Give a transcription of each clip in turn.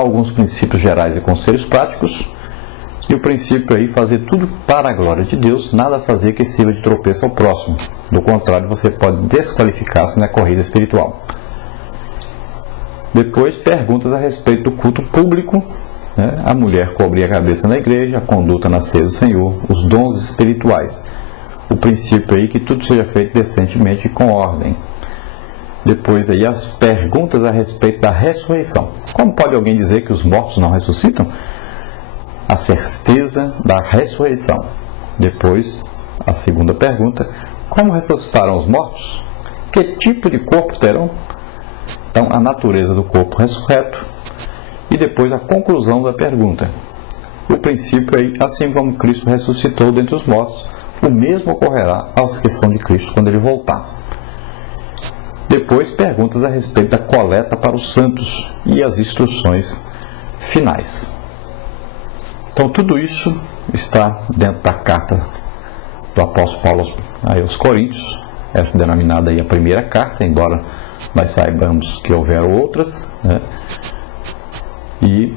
alguns princípios gerais e conselhos práticos. E o princípio aí, fazer tudo para a glória de Deus, nada fazer que sirva de tropeço ao próximo. Do contrário, você pode desqualificar-se na corrida espiritual. Depois, perguntas a respeito do culto público, né? A mulher cobrir a cabeça na igreja, a conduta na ceia do Senhor, os dons espirituais. O princípio aí que tudo seja feito decentemente e com ordem. Depois aí as perguntas a respeito da ressurreição. Como pode alguém dizer que os mortos não ressuscitam? A certeza da ressurreição. Depois, a segunda pergunta: como ressuscitarão os mortos? Que tipo de corpo terão? Então, a natureza do corpo ressurreto. E depois a conclusão da pergunta. O princípio aí, assim como Cristo ressuscitou dentre os mortos, o mesmo ocorrerá aos que são de Cristo quando ele voltar. Depois, perguntas a respeito da coleta para os santos e as instruções finais. Então, tudo isso está dentro da carta do apóstolo Paulo aos Coríntios, essa denominada aí a primeira carta, embora nós saibamos que houveram outras, né? E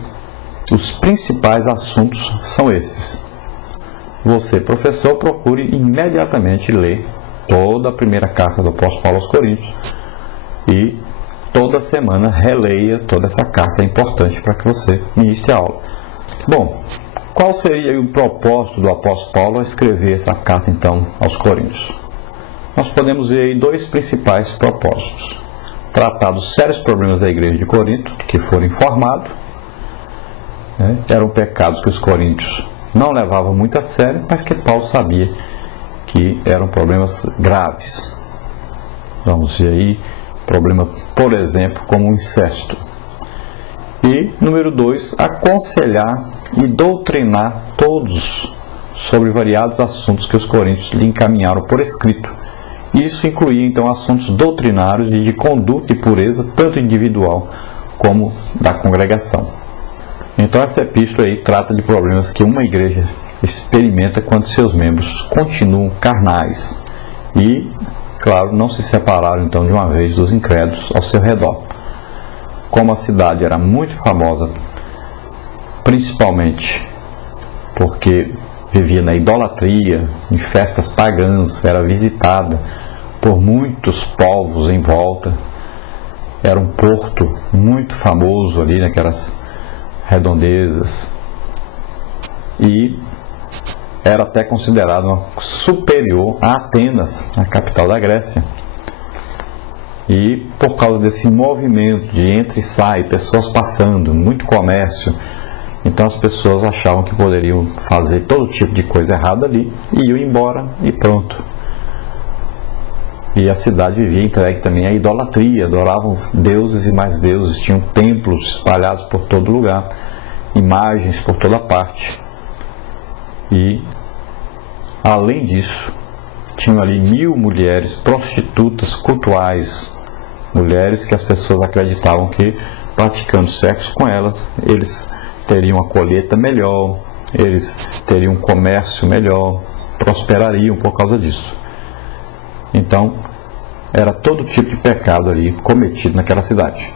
os principais assuntos são esses. Você, professor, procure imediatamente ler toda a primeira carta do apóstolo Paulo aos Coríntios e toda semana releia toda essa carta, é importante para que você ministre a aula. Bom, qual seria o propósito do apóstolo Paulo ao escrever essa carta, então, aos Coríntios? Nós podemos ver aí dois principais propósitos. Tratar dos sérios problemas da igreja de Corinto, que foram informados, né? Eram pecados que os coríntios não levavam muito a sério, mas que Paulo sabia que eram problemas graves. Vamos ver aí, problema, por exemplo, como o incesto. E, número 2, aconselhar e doutrinar todos sobre variados assuntos que os coríntios lhe encaminharam por escrito. Isso incluía, então, assuntos doutrinários e de conduta e pureza, tanto individual como da congregação. Então, essa epístola aí trata de problemas que uma igreja experimenta quando seus membros continuam carnais e, claro, não se separaram, então, de uma vez dos incrédulos ao seu redor. Como a cidade era muito famosa, principalmente porque vivia na idolatria, em festas pagãs, era visitada por muitos povos em volta, era um porto muito famoso ali naquelas redondezas e era até considerado superior a Atenas, a capital da Grécia. E por causa desse movimento de entra e sai, pessoas passando, muito comércio, então as pessoas achavam que poderiam fazer todo tipo de coisa errada ali e iam embora e pronto. E a cidade vivia entregue também à idolatria, adoravam deuses e mais deuses, tinham templos espalhados por todo lugar, imagens por toda parte. E, além disso, tinham ali 1000 mulheres prostitutas cultuais, mulheres que as pessoas acreditavam que, praticando sexo com elas, eles teriam uma colheita melhor, eles teriam um comércio melhor, prosperariam por causa disso. Então, era todo tipo de pecado ali cometido naquela cidade.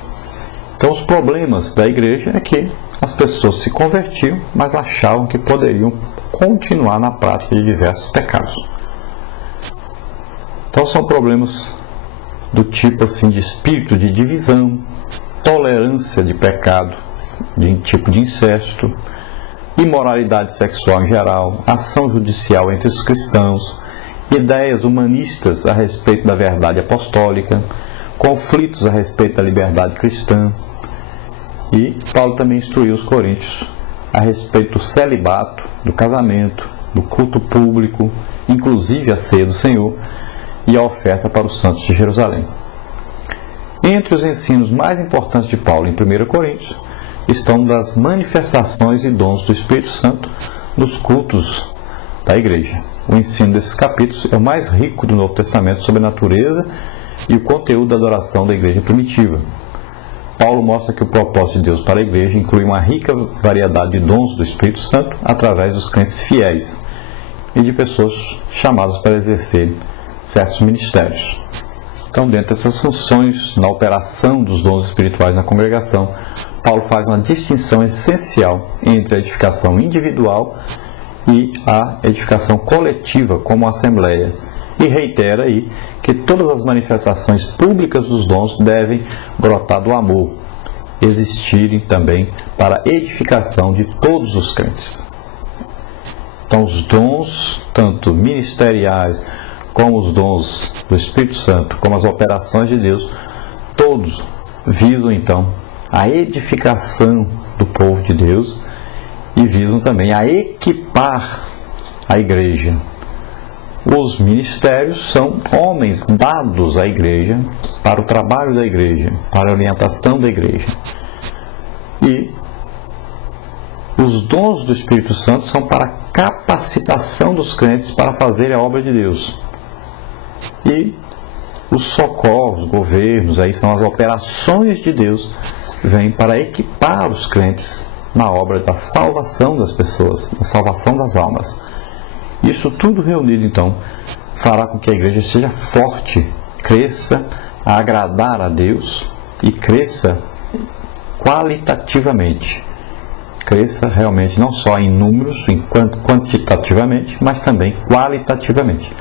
Então, os problemas da igreja é que as pessoas se convertiam, mas achavam que poderiam continuar na prática de diversos pecados. Então, são problemas do tipo assim de espírito de divisão, tolerância de pecado, de tipo de incesto, imoralidade sexual em geral, ação judicial entre os cristãos, ideias humanistas a respeito da verdade apostólica, conflitos a respeito da liberdade cristã. E Paulo também instruiu os coríntios a respeito do celibato, do casamento, do culto público, inclusive a ceia do Senhor e a oferta para os santos de Jerusalém. Entre os ensinos mais importantes de Paulo em 1 Coríntios estão das manifestações e dons do Espírito Santo nos cultos da igreja. O ensino desses capítulos é o mais rico do Novo Testamento sobre a natureza e o conteúdo da adoração da igreja primitiva. Paulo mostra que o propósito de Deus para a igreja inclui uma rica variedade de dons do Espírito Santo através dos crentes fiéis e de pessoas chamadas para exercer certos ministérios. Então, dentro dessas funções, na operação dos dons espirituais na congregação, Paulo faz uma distinção essencial entre a edificação individual e a edificação coletiva, como a assembleia. E reitera aí que todas as manifestações públicas dos dons devem brotar do amor, existirem também para a edificação de todos os crentes. Então, os dons, tanto ministeriais, como os dons do Espírito Santo, como as operações de Deus, todos visam, então, a edificação do povo de Deus e visam também a equipar a igreja. Os ministérios são homens dados à igreja para o trabalho da igreja, para a orientação da igreja. E os dons do Espírito Santo são para a capacitação dos crentes para fazerem a obra de Deus. E os socorros, governos, aí são as operações de Deus, vêm para equipar os crentes na obra da salvação das pessoas, da salvação das almas. Isso tudo reunido, então, fará com que a igreja seja forte, cresça a agradar a Deus e cresça qualitativamente. Cresça realmente não só em números, quantitativamente, mas também qualitativamente.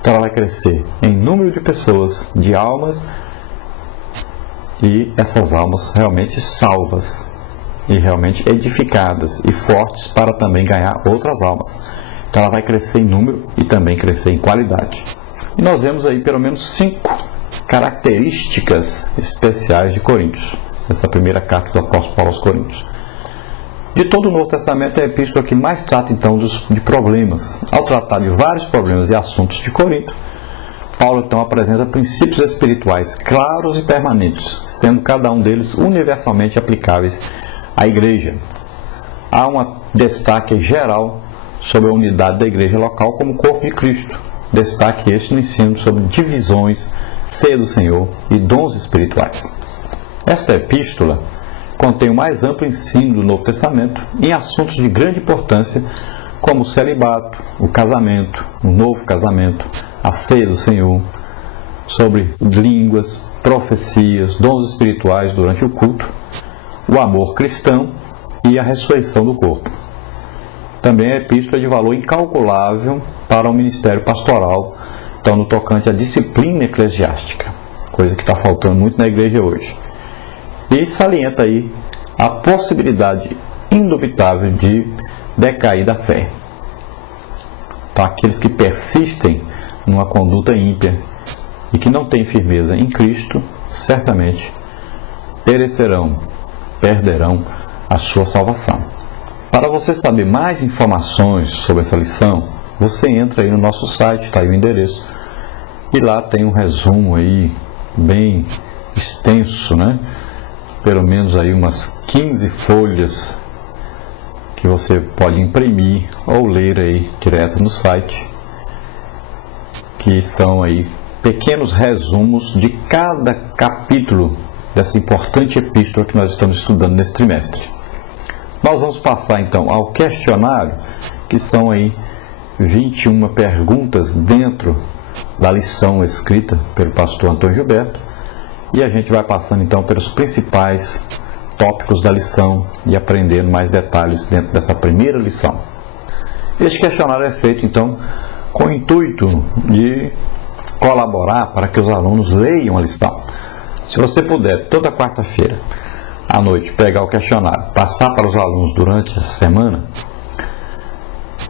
Então ela vai crescer em número de pessoas, de almas, e essas almas realmente salvas, e realmente edificadas e fortes para também ganhar outras almas. Então ela vai crescer em número e também crescer em qualidade. E nós vemos aí pelo menos 5 características especiais de Coríntios, essa primeira carta do apóstolo Paulo aos Coríntios. De todo o Novo Testamento é a epístola que mais trata então de problemas. Ao tratar de vários problemas e assuntos de Corinto, Paulo então apresenta princípios espirituais claros e permanentes, sendo cada um deles universalmente aplicáveis à igreja. Há um destaque geral sobre a unidade da igreja local como corpo de Cristo. Destaque este no ensino sobre divisões, ceia do Senhor e dons espirituais. Esta epístola contém o mais amplo ensino do Novo Testamento em assuntos de grande importância, como o celibato, o casamento, o novo casamento, a ceia do Senhor, sobre línguas, profecias, dons espirituais durante o culto, o amor cristão e a ressurreição do corpo. Também a epístola é de valor incalculável para o ministério pastoral, então no tocante à disciplina eclesiástica, coisa que está faltando muito na igreja hoje. E salienta aí a possibilidade indubitável de decair da fé. Então, aqueles que persistem numa conduta ímpia e que não têm firmeza em Cristo, certamente perecerão, perderão a sua salvação. Para você saber mais informações sobre essa lição, você entra aí no nosso site, está aí o endereço, e lá tem um resumo aí bem extenso, né? Pelo menos aí umas 15 folhas que você pode imprimir ou ler aí direto no site, que são aí pequenos resumos de cada capítulo dessa importante epístola que nós estamos estudando nesse trimestre. Nós vamos passar então ao questionário, que são aí 21 perguntas dentro da lição escrita pelo pastor Antônio Gilberto, e a gente vai passando então pelos principais tópicos da lição e aprendendo mais detalhes dentro dessa primeira lição. Este questionário é feito então com o intuito de colaborar para que os alunos leiam a lição. Se você puder, toda quarta-feira à noite, pegar o questionário, passar para os alunos durante a semana,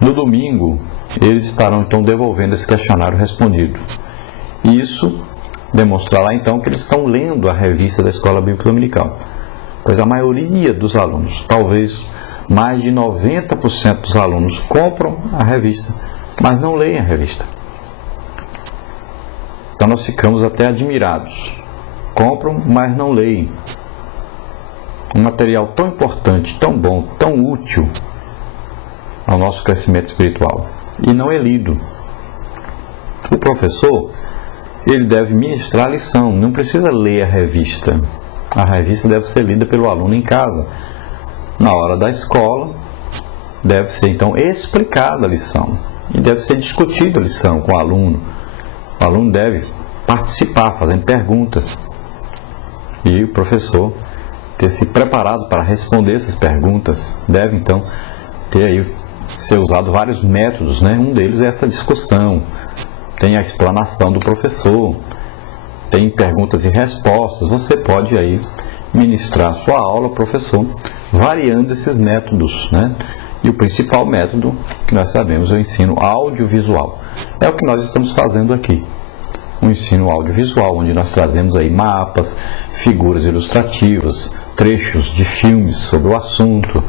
no domingo eles estarão então devolvendo esse questionário respondido. Isso demonstrará então que eles estão lendo a revista da Escola Bíblica Dominical, pois a maioria dos alunos, talvez mais de 90% dos alunos, compram a revista, mas não leem a revista. Então nós ficamos até admirados. Compram, mas não leem. Um material tão importante, tão bom, tão útil ao nosso crescimento espiritual, e não é lido. O professor, ele deve ministrar a lição, não precisa ler a revista. A revista deve ser lida pelo aluno em casa. Na hora da escola, deve ser então explicada a lição, e deve ser discutida a lição com o aluno. O aluno deve participar, fazendo perguntas, e o professor ter se preparado para responder essas perguntas, deve então ter aí ser usado vários métodos, né? Um deles é essa discussão, tem a explanação do professor, tem perguntas e respostas. Você pode aí ministrar sua aula, professor, variando esses métodos, né? E o principal método que nós sabemos é o ensino audiovisual. É o que nós estamos fazendo aqui. Um ensino audiovisual, onde nós trazemos aí mapas, figuras ilustrativas, trechos de filmes sobre o assunto,